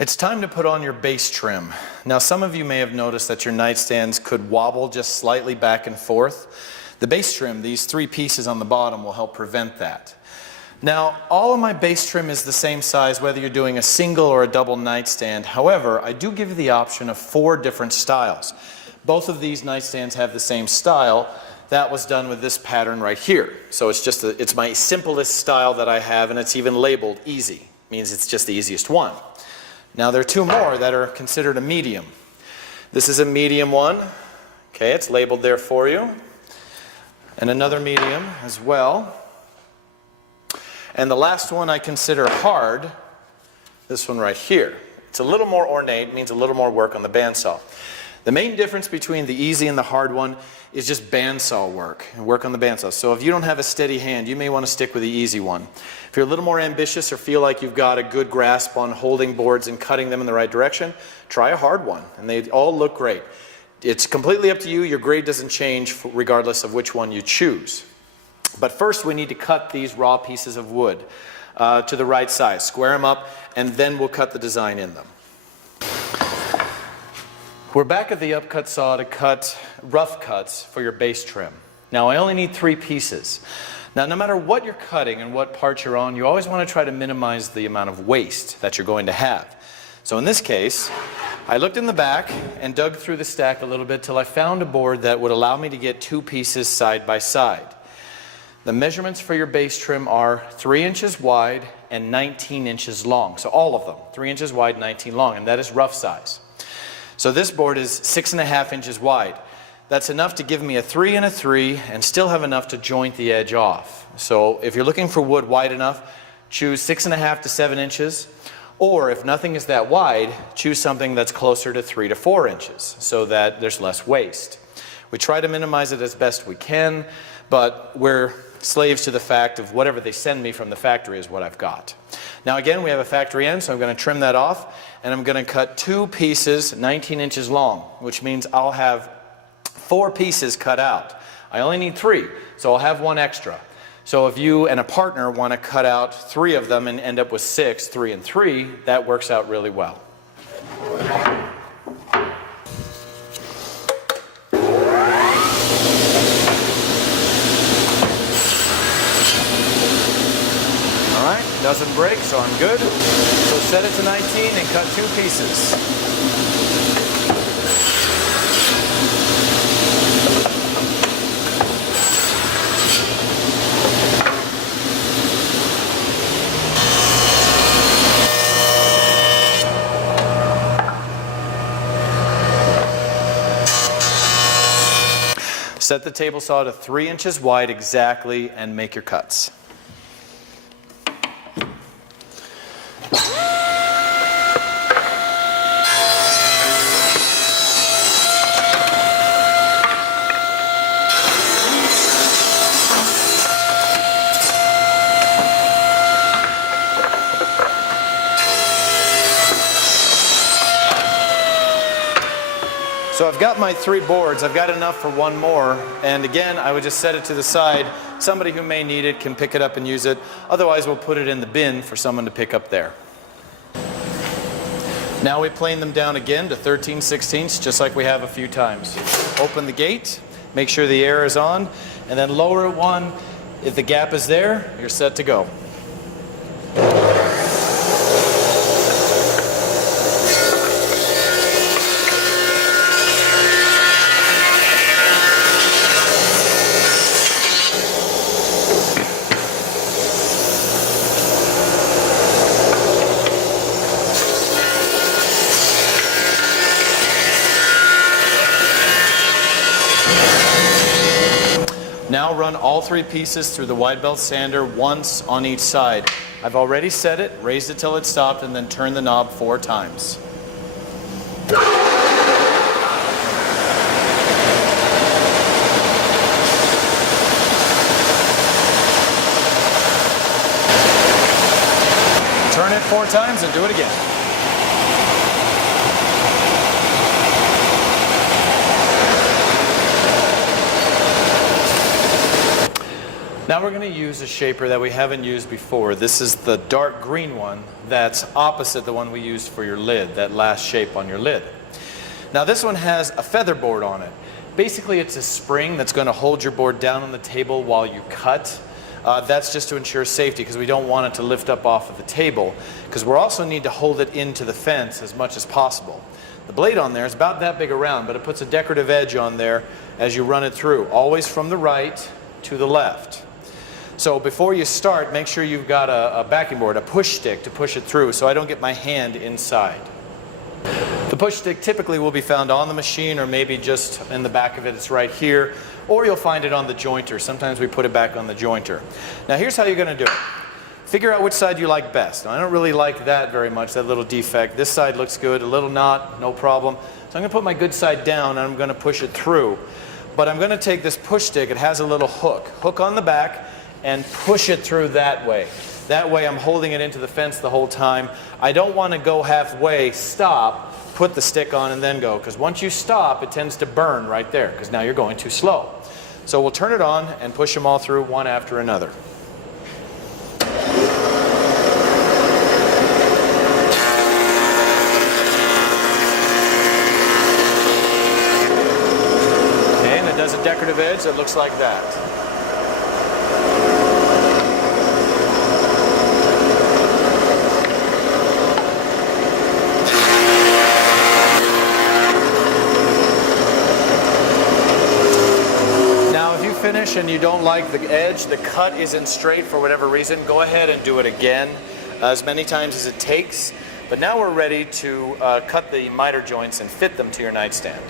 It's time to put on your base trim. Now, some of you may have noticed that your nightstands could wobble just slightly back and forth. The base trim, these three pieces on the bottom, will help prevent that. Now, all of my base trim is the same size whether you're doing a single or a double nightstand. However, I do give you the option of 4 different styles. Both of these nightstands have the same style. That was done with this pattern right here. So it's my simplest style that I have, and it's even labeled easy. Means it's just the easiest one. Now there are 2 more that are considered a medium. This is a medium one. Okay, it's labeled there for you. And another medium as well. And the last one I consider hard, this one right here. It's a little more ornate, means a little more work on the bandsaw. The main difference between the easy and the hard one is just bandsaw work on the bandsaw. So if you don't have a steady hand, you may want to stick with the easy one. If you're a little more ambitious or feel like you've got a good grasp on holding boards and cutting them in the right direction, try a hard one, and they all look great. It's completely up to you. Your grade doesn't change regardless of which one you choose. But first we need to cut these raw pieces of wood to the right size. Square them up, and then we'll cut the design in them. We're back at the upcut saw to cut rough cuts for your base trim. Now I only need 3 pieces. Now no matter what you're cutting and what part you're on, you always want to try to minimize the amount of waste that you're going to have. So in this case, I looked in the back and dug through the stack a little bit till I found a board that would allow me to get 2 pieces side by side. The measurements for your base trim are 3 inches wide and 19 inches long. So all of them, 3 inches wide, 19 long, and that is rough size. So this board is 6.5 inches wide. That's enough to give me a 3 and a 3 and still have enough to joint the edge off. So if you're looking for wood wide enough, choose 6.5 to 7 inches. Or if nothing is that wide, choose something that's closer to 3 to 4 inches so that there's less waste. We try to minimize it as best we can, but we're slaves to the fact of whatever they send me from the factory is what I've got. Now again, we have a factory end, so I'm going to trim that off, and I'm going to cut 2 pieces 19 inches long, which means I'll have 4 pieces cut out. I only need 3, so I'll have 1 extra. So if you and a partner want to cut out 3 of them and end up with 6, 3 and 3, that works out really well. Doesn't break, so I'm good. So set it to 19 and cut 2 pieces. Set the table saw to 3 inches wide exactly and make your cuts. So I've got my 3 boards, I've got enough for 1 more, and again I would just set it to the side. Somebody who may need it can pick it up and use it, otherwise we'll put it in the bin for someone to pick up there. Now we plane them down again to 13/16 just like we have a few times. Open the gate, make sure the air is on, and then lower it 1. If the gap is there, you're set to go. Now run all 3 pieces through the wide belt sander once on each side. I've already set it, raised it till it stopped, and then turn the knob 4 times. Turn it 4 times and do it again. Now we're going to use a shaper that we haven't used before. This is the dark green one that's opposite the one we used for your lid, that last shape on your lid. Now this one has a feather board on it. Basically it's a spring that's going to hold your board down on the table while you cut. That's just to ensure safety, because we don't want it to lift up off of the table, because we also need to hold it into the fence as much as possible. The blade on there is about that big around, but it puts a decorative edge on there as you run it through, always from the right to the left. So before you start, make sure you've got a backing board, a push stick to push it through, so I don't get my hand inside. The push stick typically will be found on the machine, or maybe just in the back of it, it's right here, or you'll find it on the jointer. Sometimes we put it back on the jointer. Now here's how you're going to do it. Figure out which side you like best. Now, I don't really like that very much, that little defect. This side looks good, a little not, no problem. So I'm going to put my good side down and I'm going to push it through. But I'm going to take this push stick, it has a little hook on the back, and push it through that way. That way I'm holding it into the fence the whole time. I don't want to go halfway, stop, put the stick on and then go, because once you stop it tends to burn right there, because now you're going too slow. So we'll turn it on and push them all through one after another. Okay, and it does a decorative edge that looks like that. Finish and you don't like the edge, the cut isn't straight for whatever reason, go ahead and do it again as many times as it takes. But now we're ready to cut the miter joints and fit them to your nightstand.